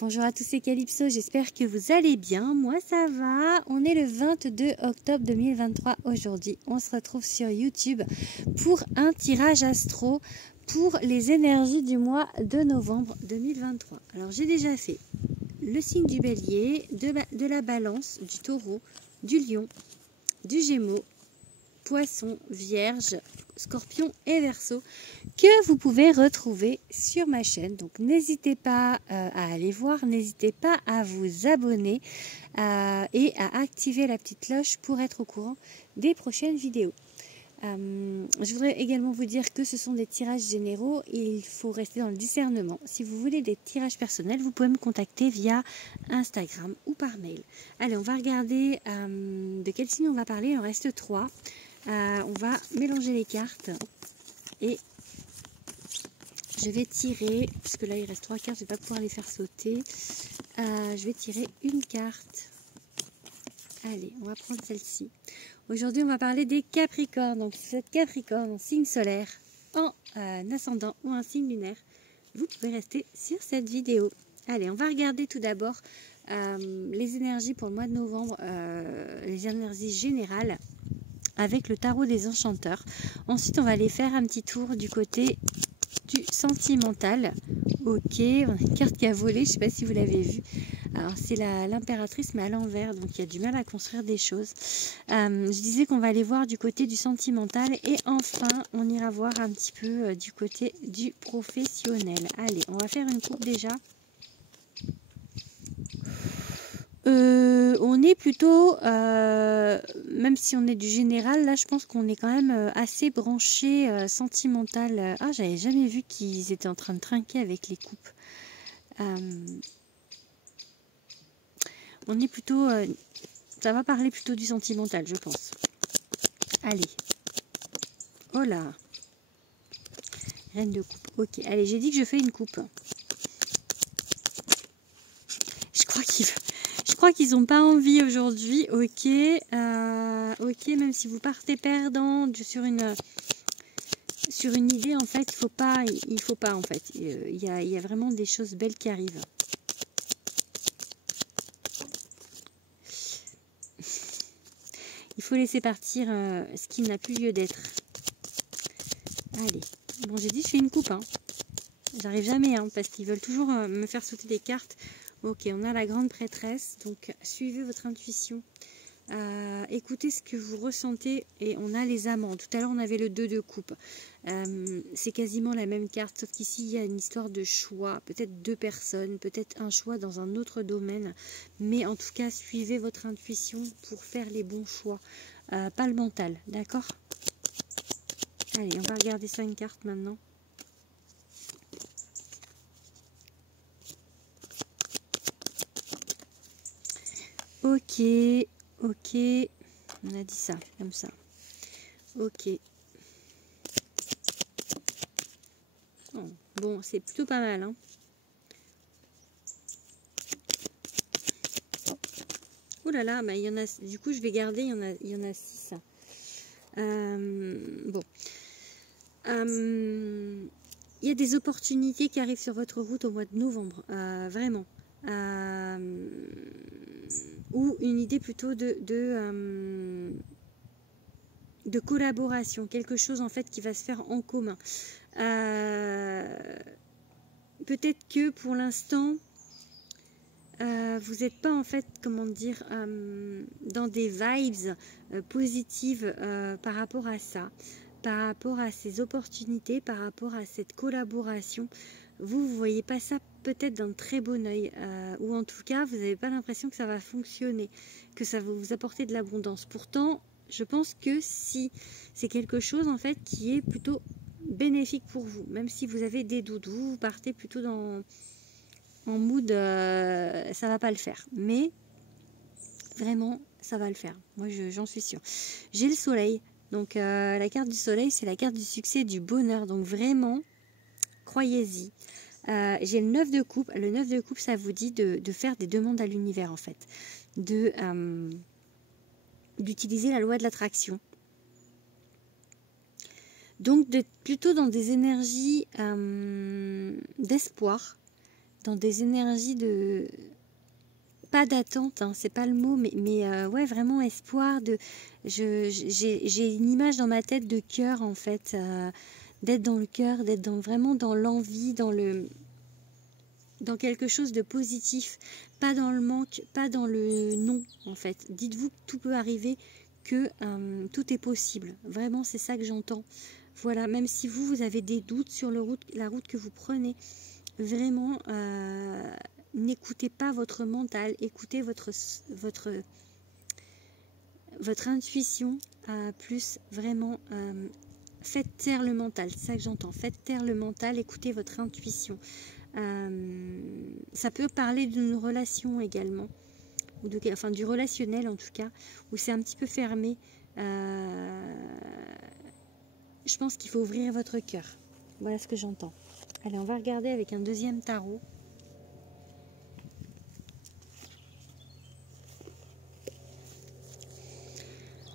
Bonjour à tous, c'est Calypso, j'espère que vous allez bien. Moi ça va, on est le 22 octobre 2023 aujourd'hui. On se retrouve sur YouTube pour un tirage astro pour les énergies du mois de novembre 2023. Alors j'ai déjà fait le signe du bélier, de la balance, du taureau, du lion, du gémeaux, poisson, vierge, scorpion et verseau que vous pouvez retrouver sur ma chaîne. Donc n'hésitez pas à aller voir, n'hésitez pas à vous abonner et à activer la petite cloche pour être au courant des prochaines vidéos. Je voudrais également vous dire que ce sont des tirages généraux et il faut rester dans le discernement. Si vous voulez des tirages personnels, vous pouvez me contacter via Instagram ou par mail. Allez, on va regarder de quel signe on va parler. Il en reste 3. On va mélanger les cartes et je vais tirer, parce que là il reste 3 cartes, je ne vais pas pouvoir les faire sauter. Je vais tirer une carte. Allez, on va prendre celle-ci. Aujourd'hui, on va parler des Capricornes. Donc, si vous êtes Capricorne en signe solaire, en ascendant ou en signe lunaire, vous pouvez rester sur cette vidéo. Allez, on va regarder tout d'abord les énergies pour le mois de novembre, les énergies générales avec le tarot des enchanteurs. Ensuite, on va aller faire un petit tour du côté du sentimental. Ok, on a une carte qui a volé, je ne sais pas si vous l'avez vue. Alors c'est l'impératrice mais à l'envers, donc il y a du mal à construire des choses. Je disais qu'on va aller voir du côté du sentimental et enfin on ira voir un petit peu du côté du professionnel. Allez, on va faire une coupe déjà. On est plutôt, même si on est du général, là je pense qu'on est quand même assez branché sentimental. Ah, j'avais jamais vu qu'ils étaient en train de trinquer avec les coupes. On est plutôt, ça va parler plutôt du sentimental, je pense. Allez. Oh là. Reine de coupe. Ok, allez, j'ai dit que je fais une coupe. Je crois qu'ils n'ont pas envie aujourd'hui. Ok. Ok, même si vous partez perdant sur une idée, en fait, il faut pas en fait. Il y a vraiment des choses belles qui arrivent. Il faut laisser partir ce qui n'a plus lieu d'être. Allez. Bon, j'ai dit je fais une coupe. Hein. J'arrive jamais, hein, parce qu'ils veulent toujours me faire sauter des cartes. Ok, on a la grande prêtresse. Donc, suivez votre intuition. Écoutez ce que vous ressentez. Et on a les amants. Tout à l'heure, on avait le 2 de coupe. C'est quasiment la même carte. Sauf qu'ici, il y a une histoire de choix. Peut-être 2 personnes. Peut-être un choix dans un autre domaine. Mais en tout cas, suivez votre intuition pour faire les bons choix. Pas le mental. D'accord ? Allez, on va regarder ça une carte maintenant. Ok, ok, on a dit ça, comme ça. Ok. Oh, bon, c'est plutôt pas mal, hein. Oh là là, bah, il y en a, du coup, je vais garder, il y en a 6. Bon. Il y a des opportunités qui arrivent sur votre route au mois de novembre, vraiment. Ou une idée plutôt de collaboration, quelque chose en fait qui va se faire en commun. Peut-être que pour l'instant vous n'êtes pas en fait, comment dire, dans des vibes positives par rapport à ça, par rapport à ces opportunités, par rapport à cette collaboration. Vous ne voyez pas ça peut-être d'un très bon œil, ou en tout cas, vous n'avez pas l'impression que ça va fonctionner, que ça va vous apporter de l'abondance. Pourtant, je pense que si c'est quelque chose en fait qui est plutôt bénéfique pour vous, même si vous avez des doutes, vous partez plutôt en mood, ça va pas le faire. Mais vraiment, ça va le faire. Moi, j'en suis sûre. J'ai le soleil. Donc, la carte du soleil, c'est la carte du succès et du bonheur. Donc, vraiment, croyez-y. J'ai le 9 de coupe. Le 9 de coupe, ça vous dit de faire des demandes à l'univers, en fait. D'utiliser la loi de l'attraction. Donc, d'être plutôt dans des énergies d'espoir, dans des énergies de... Pas d'attente, hein, c'est pas le mot, mais ouais, vraiment espoir. J'ai une image dans ma tête de cœur, en fait, d'être dans le cœur, d'être vraiment dans l'envie, dans quelque chose de positif, pas dans le manque, pas dans le non, en fait. Dites-vous que tout peut arriver, que tout est possible. Vraiment, c'est ça que j'entends. Voilà, même si vous avez des doutes sur la route que vous prenez, vraiment, n'écoutez pas votre mental, écoutez votre intuition, plus vraiment, faites taire le mental, c'est ça que j'entends, faites taire le mental, écoutez votre intuition. Ça peut parler d'une relation également, ou enfin du relationnel en tout cas, où c'est un petit peu fermé. Je pense qu'il faut ouvrir votre cœur. Voilà ce que j'entends. Allez, on va regarder avec un deuxième tarot.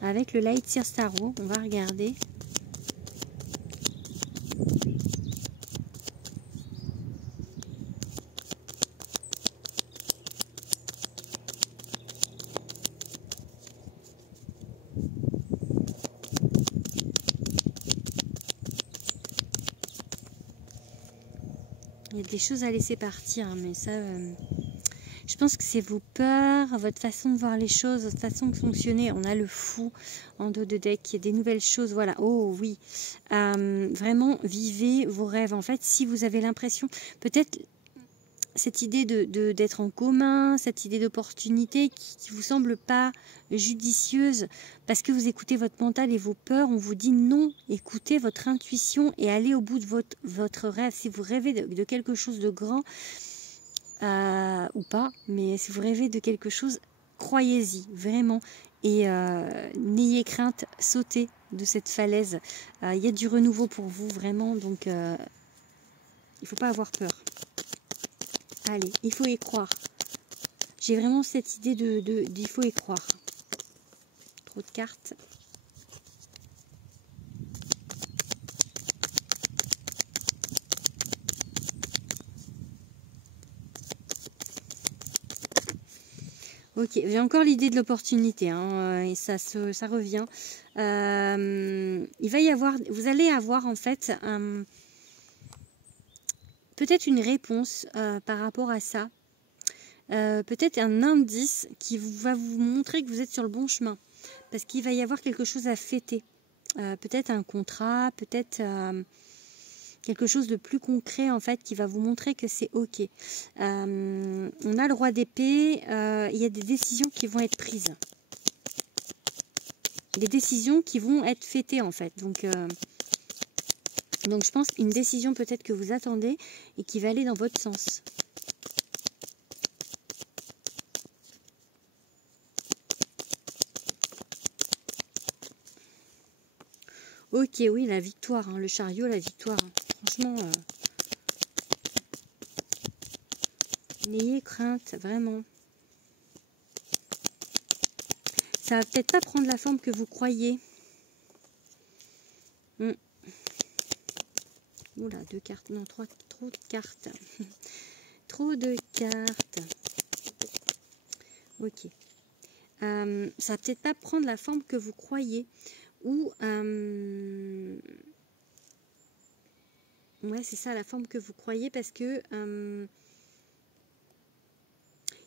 Avec le Light Seers Tarot, on va regarder. Il y a des choses à laisser partir, mais ça, je pense que c'est vos peurs, votre façon de voir les choses, votre façon de fonctionner. On a le fou en dos de deck, il y a des nouvelles choses, voilà. Oh oui, vraiment, vivez vos rêves. En fait, si vous avez l'impression, peut-être cette idée d'être en commun, cette idée d'opportunité qui vous semble pas judicieuse parce que vous écoutez votre mental et vos peurs, on vous dit non, écoutez votre intuition et allez au bout de votre rêve. Si vous rêvez de quelque chose de grand, ou pas, mais si vous rêvez de quelque chose, croyez-y, vraiment, et n'ayez crainte, sautez de cette falaise. Il y a du renouveau pour vous, vraiment, donc il ne faut pas avoir peur. Allez, il faut y croire. J'ai vraiment cette idée d'il faut y croire. Trop de cartes. Ok, j'ai encore l'idée de l'opportunité, hein, et ça revient. Il va y avoir, vous allez avoir en fait peut-être une réponse par rapport à ça. Peut-être un indice qui va vous montrer que vous êtes sur le bon chemin. Parce qu'il va y avoir quelque chose à fêter. Peut-être un contrat, peut-être quelque chose de plus concret en fait qui va vous montrer que c'est ok. On a le roi d'épée, il y a des décisions qui vont être prises. Des décisions qui vont être fêtées en fait. Donc je pense une décision peut-être que vous attendez et qui va aller dans votre sens. Ok, oui, la victoire, hein, le chariot, la victoire. Hein. Franchement, n'ayez crainte, vraiment. Ça va peut-être pas prendre la forme que vous croyez. Oula, 2 cartes, non, trop de cartes. Trop de cartes. Ok. Ça va peut-être pas prendre la forme que vous croyez. Ou... ouais, c'est ça, la forme que vous croyez, parce que...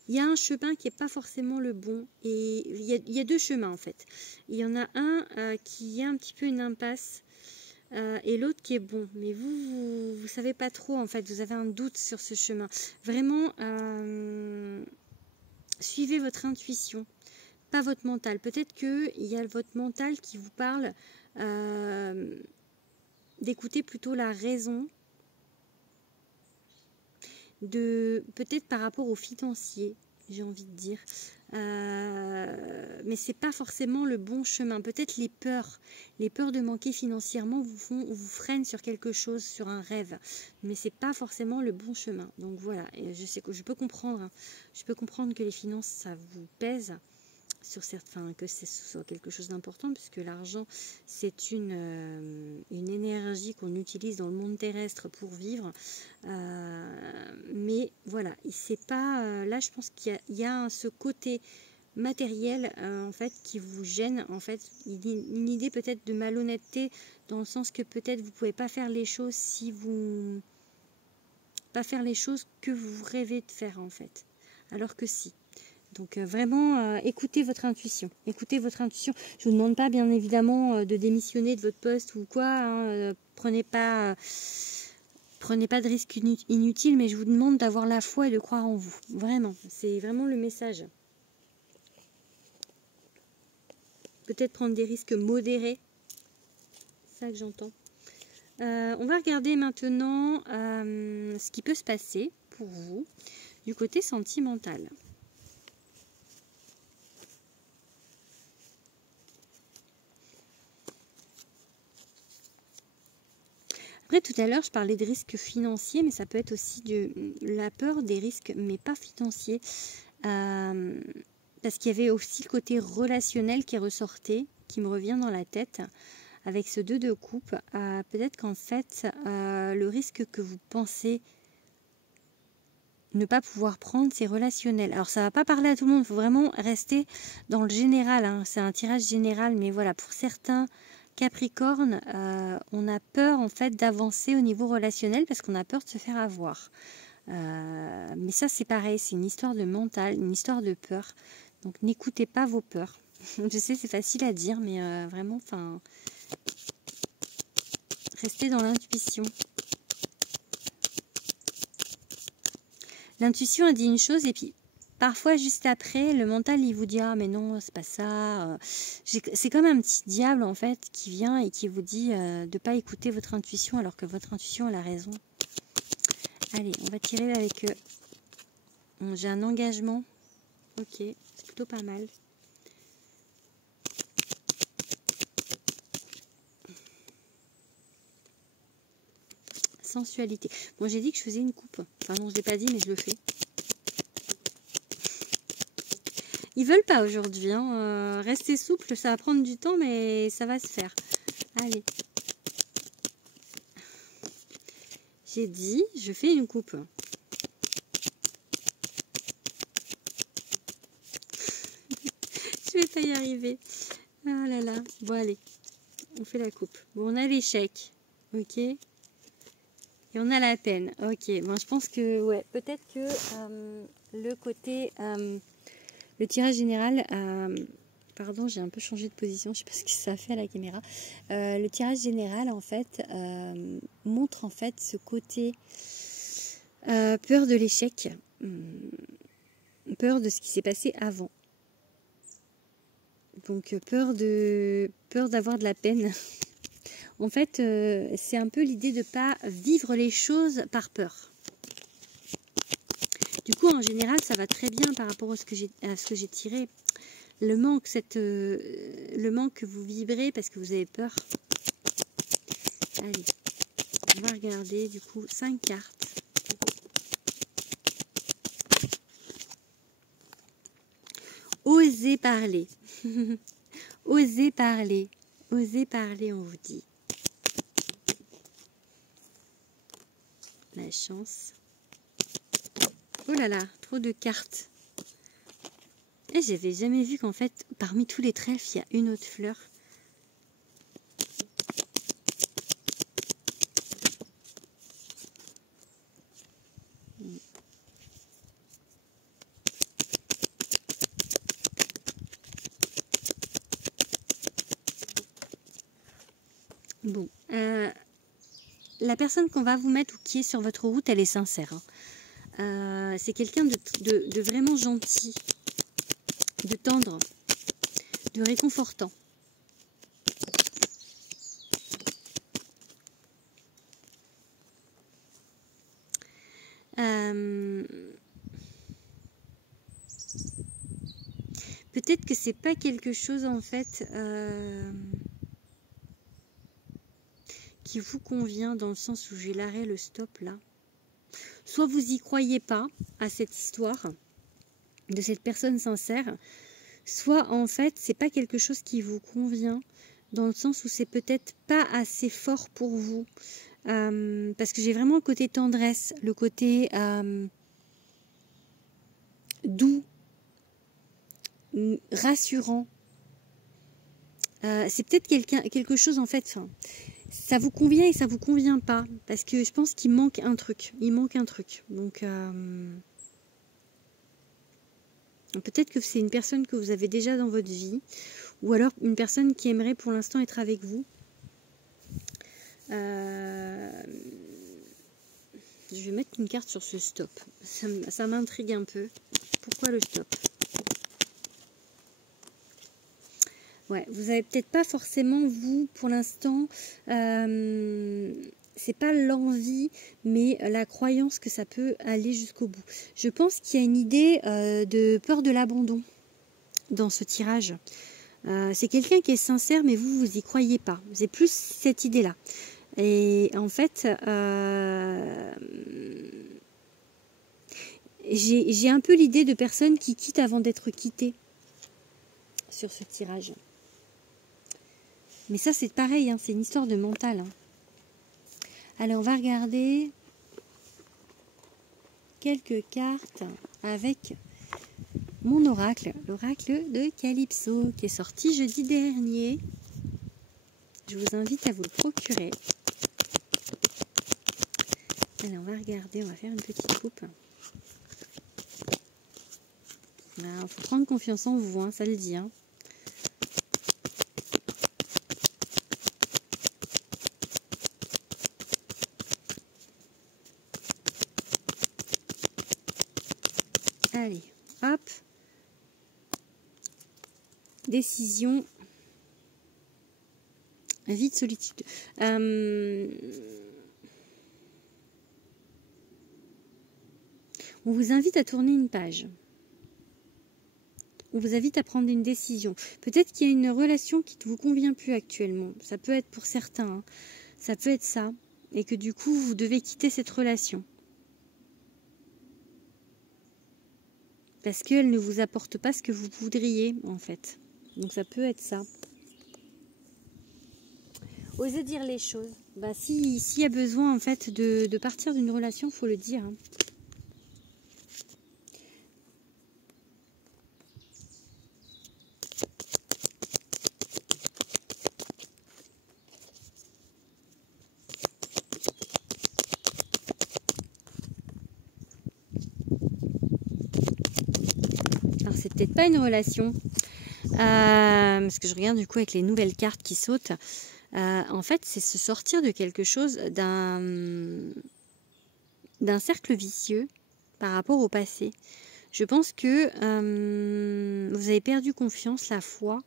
il y a un chemin qui n'est pas forcément le bon. Et il y a deux chemins, en fait. Il y en a un qui est un petit peu une impasse. Et l'autre qui est bon. Mais vous savez pas trop, en fait. Vous avez un doute sur ce chemin. Vraiment, suivez votre intuition. Pas votre mental. Peut-être qu'il y a votre mental qui vous parle d'écouter plutôt la raison. Peut-être par rapport aux financiers, j'ai envie de dire. Mais c'est pas forcément le bon chemin. Peut-être les peurs de manquer financièrement vous freinent sur quelque chose, sur un rêve. Mais c'est pas forcément le bon chemin. Donc voilà, et je sais que je peux comprendre. Hein. Je peux comprendre que les finances, ça vous pèse. sur certains, que ce soit quelque chose d'important, puisque l'argent, c'est une énergie qu'on utilise dans le monde terrestre pour vivre. Mais voilà, c'est pas... là, je pense qu'il y a ce côté matériel en fait qui vous gêne, en fait une idée peut-être de malhonnêteté, dans le sens que peut-être vous pouvez pas faire les choses que vous rêvez de faire en fait, alors que si. Donc vraiment écoutez votre intuition, je vous demande pas bien évidemment de démissionner de votre poste ou quoi, hein, prenez pas de risques inutiles, mais je vous demande d'avoir la foi et de croire en vous, vraiment, c'est vraiment le message. Peut-être prendre des risques modérés, c'est ça que j'entends. On va regarder maintenant ce qui peut se passer pour vous du côté sentimental. Après, tout à l'heure, je parlais de risques financiers, mais ça peut être aussi de la peur des risques, mais pas financiers. Parce qu'il y avait aussi le côté relationnel qui ressortait, qui me revient dans la tête, avec ce 2 de coupe. Peut-être qu'en fait, le risque que vous pensez ne pas pouvoir prendre, c'est relationnel. Alors, ça ne va pas parler à tout le monde, il faut vraiment rester dans le général, hein. C'est un tirage général, mais voilà, pour certains Capricorne, on a peur en fait d'avancer au niveau relationnel parce qu'on a peur de se faire avoir. Mais ça, c'est pareil, c'est une histoire de mental, une histoire de peur. Donc, n'écoutez pas vos peurs. Je sais, c'est facile à dire, mais vraiment, enfin, restez dans l'intuition. L'intuition a dit une chose et puis parfois juste après, le mental il vous dit ah mais non c'est pas ça. C'est comme un petit diable en fait qui vient et qui vous dit de pas écouter votre intuition alors que votre intuition a la raison. Allez, on va tirer avec j'ai un engagement. Ok, c'est plutôt pas mal. Sensualité. Bon, j'ai dit que je faisais une coupe. Enfin non, je l'ai pas dit, mais je le fais. Ils veulent pas aujourd'hui. Hein. Restez souple, ça va prendre du temps, mais ça va se faire. Allez. J'ai dit, je fais une coupe. Je vais pas y arriver. Ah là là. Bon, allez. On fait la coupe. Bon, on a l'échec. Ok. Et on a la peine. Ok. Bon, je pense que, ouais, peut-être que le côté... le tirage général... pardon, j'ai un peu changé de position. Je sais pas ce que ça a fait à la caméra. Le tirage général, en fait, montre en fait ce côté peur de l'échec. Peur de ce qui s'est passé avant. Donc, peur d'avoir de la peine. En fait, c'est un peu l'idée de ne pas vivre les choses par peur. Du coup, en général, ça va très bien par rapport à ce que j'ai tiré. Le manque que vous vibrez parce que vous avez peur. Allez, on va regarder du coup 5 cartes. Osez parler. Osez parler. Osez parler, on vous dit. La chance. Oh là là, trop de cartes. Et j'avais jamais vu qu'en fait, parmi tous les trèfles, il y a une autre fleur. Bon, la personne qu'on va vous mettre ou qui est sur votre route, elle est sincère. Hein. C'est quelqu'un de vraiment gentil, de tendre, de réconfortant. Peut-être que c'est pas quelque chose en fait qui vous convient dans le sens où j'ai l'arrêt, le stop là. Soit vous y croyez pas à cette histoire de cette personne sincère, soit en fait, c'est pas quelque chose qui vous convient, dans le sens où c'est peut-être pas assez fort pour vous. Parce que j'ai vraiment le côté tendresse, le côté doux, rassurant. C'est peut-être quelque chose en fait, enfin, ça vous convient et ça vous convient pas, parce que je pense qu'il manque un truc, donc peut-être que c'est une personne que vous avez déjà dans votre vie, ou alors une personne qui aimerait pour l'instant être avec vous. Je vais mettre une carte sur ce stop. Ça m'intrigue un peu. Pourquoi le stop? Ouais, vous n'avez peut-être pas forcément, vous, pour l'instant, c'est pas l'envie, mais la croyance que ça peut aller jusqu'au bout. Je pense qu'il y a une idée de peur de l'abandon dans ce tirage. C'est quelqu'un qui est sincère, mais vous y croyez pas. C'est plus cette idée-là. Et en fait, j'ai un peu l'idée de personnes qui quittent avant d'être quittées sur ce tirage. Mais ça, c'est pareil, hein, c'est une histoire de mental. Hein. Allez, on va regarder quelques cartes avec mon oracle, l'oracle de Calypso, qui est sorti jeudi dernier. Je vous invite à vous le procurer. Allez, on va regarder, on va faire une petite coupe. Il faut prendre confiance en vous, hein, ça le dit. Hein. Allez, hop. Décision. Vie de solitude. On vous invite à tourner une page. On vous invite à prendre une décision. Peut-être qu'il y a une relation qui ne vous convient plus actuellement. Ça peut être pour certains. Hein. Ça peut être ça. Et que du coup, vous devez quitter cette relation. Parce qu'elle ne vous apporte pas ce que vous voudriez, en fait. Donc ça peut être ça. Osez dire les choses. Bah, s'il y a besoin, en fait, de partir d'une relation, il faut le dire. Hein. Alors, c'est peut-être pas une relation. Parce que je regarde du coup avec les nouvelles cartes qui sautent. En fait, c'est se sortir de quelque chose, d'un cercle vicieux par rapport au passé. Je pense que vous avez perdu confiance, la foi.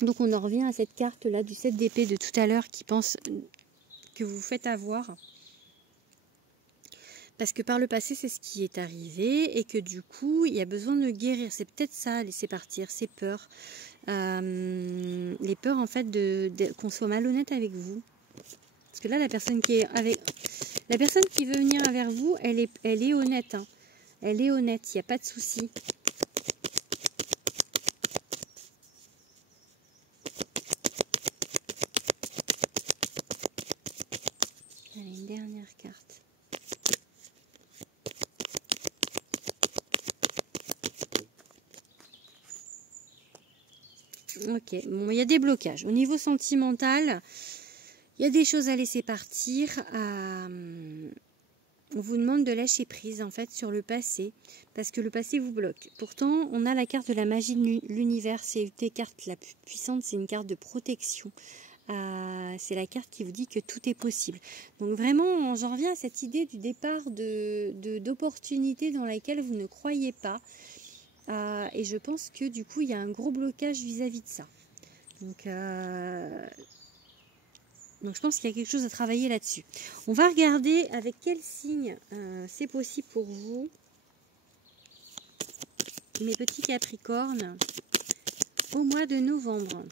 Donc on en revient à cette carte-là du 7 d'épée de tout à l'heure qui pense que vous vous faites avoir. Parce que par le passé, c'est ce qui est arrivé et que du coup, il y a besoin de guérir. C'est peut-être ça, laisser partir, ces peurs. Les peurs, en fait, qu'on soit malhonnête avec vous. Parce que là, la personne qui veut venir vers vous, elle est honnête. Hein. Elle est honnête, il n'y a pas de souci. Allez, une dernière carte. Ok, bon, il y a des blocages. Au niveau sentimental, il y a des choses à laisser partir. On vous demande de lâcher prise en fait sur le passé, parce que le passé vous bloque. Pourtant, on a la carte de la magie de l'univers. C'est une des cartes la plus puissante, c'est une carte de protection. C'est la carte qui vous dit que tout est possible. Donc vraiment, j'en reviens à cette idée du départ d'opportunités dans laquelle vous ne croyez pas. Et je pense que du coup, il y a un gros blocage vis-à-vis de ça. Donc je pense qu'il y a quelque chose à travailler là-dessus. On va regarder avec quel signe c'est possible pour vous, mes petits Capricornes, au mois de novembre.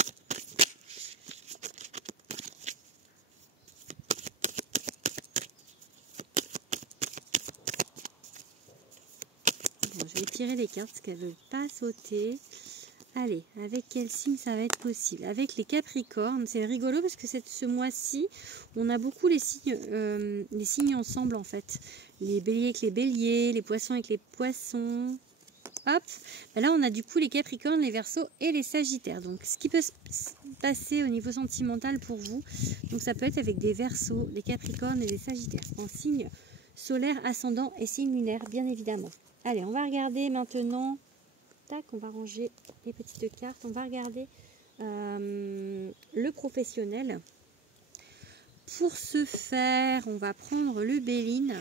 je vais tirer les cartes parce qu'elles ne veulent pas sauter. Allez, avec quel signe ça va être possible? Avec les Capricornes, c'est rigolo parce que ce mois-ci, on a beaucoup les signes ensemble en fait. Les béliers avec les béliers, les poissons avec les poissons. Hop, ben là on a du coup les Capricornes, les Verseaux et les Sagittaires. Donc ce qui peut se passer au niveau sentimental pour vous, donc ça peut être avec des Verseaux, des Capricornes et des Sagittaires, en signe solaire, ascendant et signe lunaire bien évidemment. Allez, on va regarder maintenant. On va ranger les petites cartes, on va regarder le professionnel. Pour ce faire, on va prendre le Béline.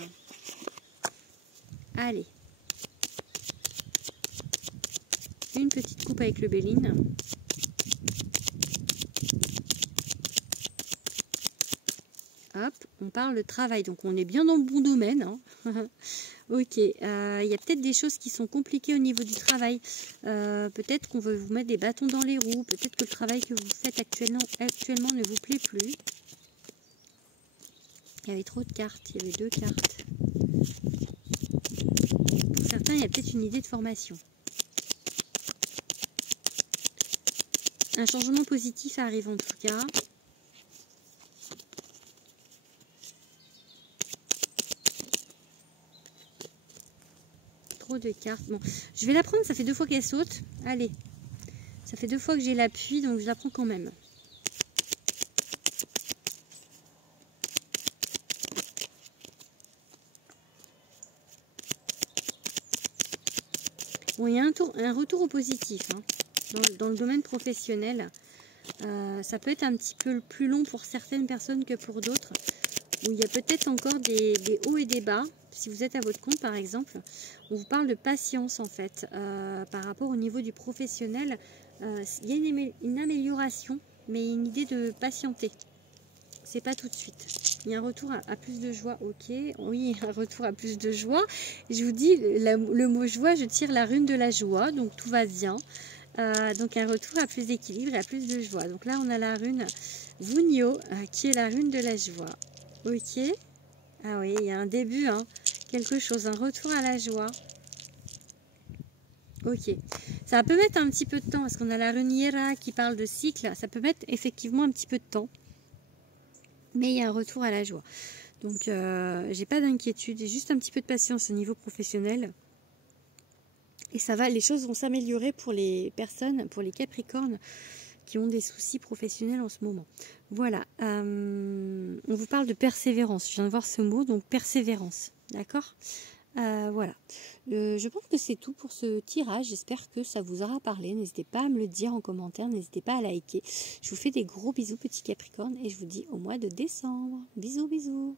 Allez, une petite coupe avec le Béline. Hop, on parle de travail, donc on est bien dans le bon domaine. Hein. Ok, il y a peut-être des choses qui sont compliquées au niveau du travail. Peut-être qu'on veut vous mettre des bâtons dans les roues. Peut-être que le travail que vous faites actuellement ne vous plaît plus. Il y avait trop de cartes, il y avait 2 cartes. Pour certains, il y a peut-être une idée de formation. Un changement positif arrive en tout cas. De cartes. Bon, je vais la prendre, ça fait 2 fois qu'elle saute. Allez, ça fait 2 fois que j'ai l'appui, donc je la prends quand même. Bon, il y a un retour au positif hein, dans le domaine professionnel. Ça peut être un petit peu plus long pour certaines personnes que pour d'autres, où il y a peut-être encore des hauts et des bas. Si vous êtes à votre compte par exemple, on vous parle de patience en fait par rapport au niveau du professionnel. Il y a une amélioration, mais une idée de patienter. C'est pas tout de suite. Il y a un retour à plus de joie. Ok, oui, un retour à plus de joie. Je vous dis le mot joie, je tire la rune de la joie, donc tout va bien. Donc un retour à plus d'équilibre et à plus de joie. Donc là on a la rune Vunio qui est la rune de la joie. Ok. Ah oui, il y a un début, hein, quelque chose, un retour à la joie. Ok, ça peut mettre un petit peu de temps parce qu'on a la rune Hiera qui parle de cycle. Ça peut mettre effectivement un petit peu de temps, mais il y a un retour à la joie. Donc, j'ai pas d'inquiétude, j'ai juste un petit peu de patience au niveau professionnel. Et ça va, les choses vont s'améliorer pour les personnes, pour les Capricornes qui ont des soucis professionnels en ce moment. Voilà, on vous parle de persévérance. Je viens de voir ce mot, donc persévérance. D'accord ? Voilà. Je pense que c'est tout pour ce tirage. J'espère que ça vous aura parlé. N'hésitez pas à me le dire en commentaire. N'hésitez pas à liker. Je vous fais des gros bisous, petits Capricornes. Et je vous dis au mois de décembre. Bisous, bisous.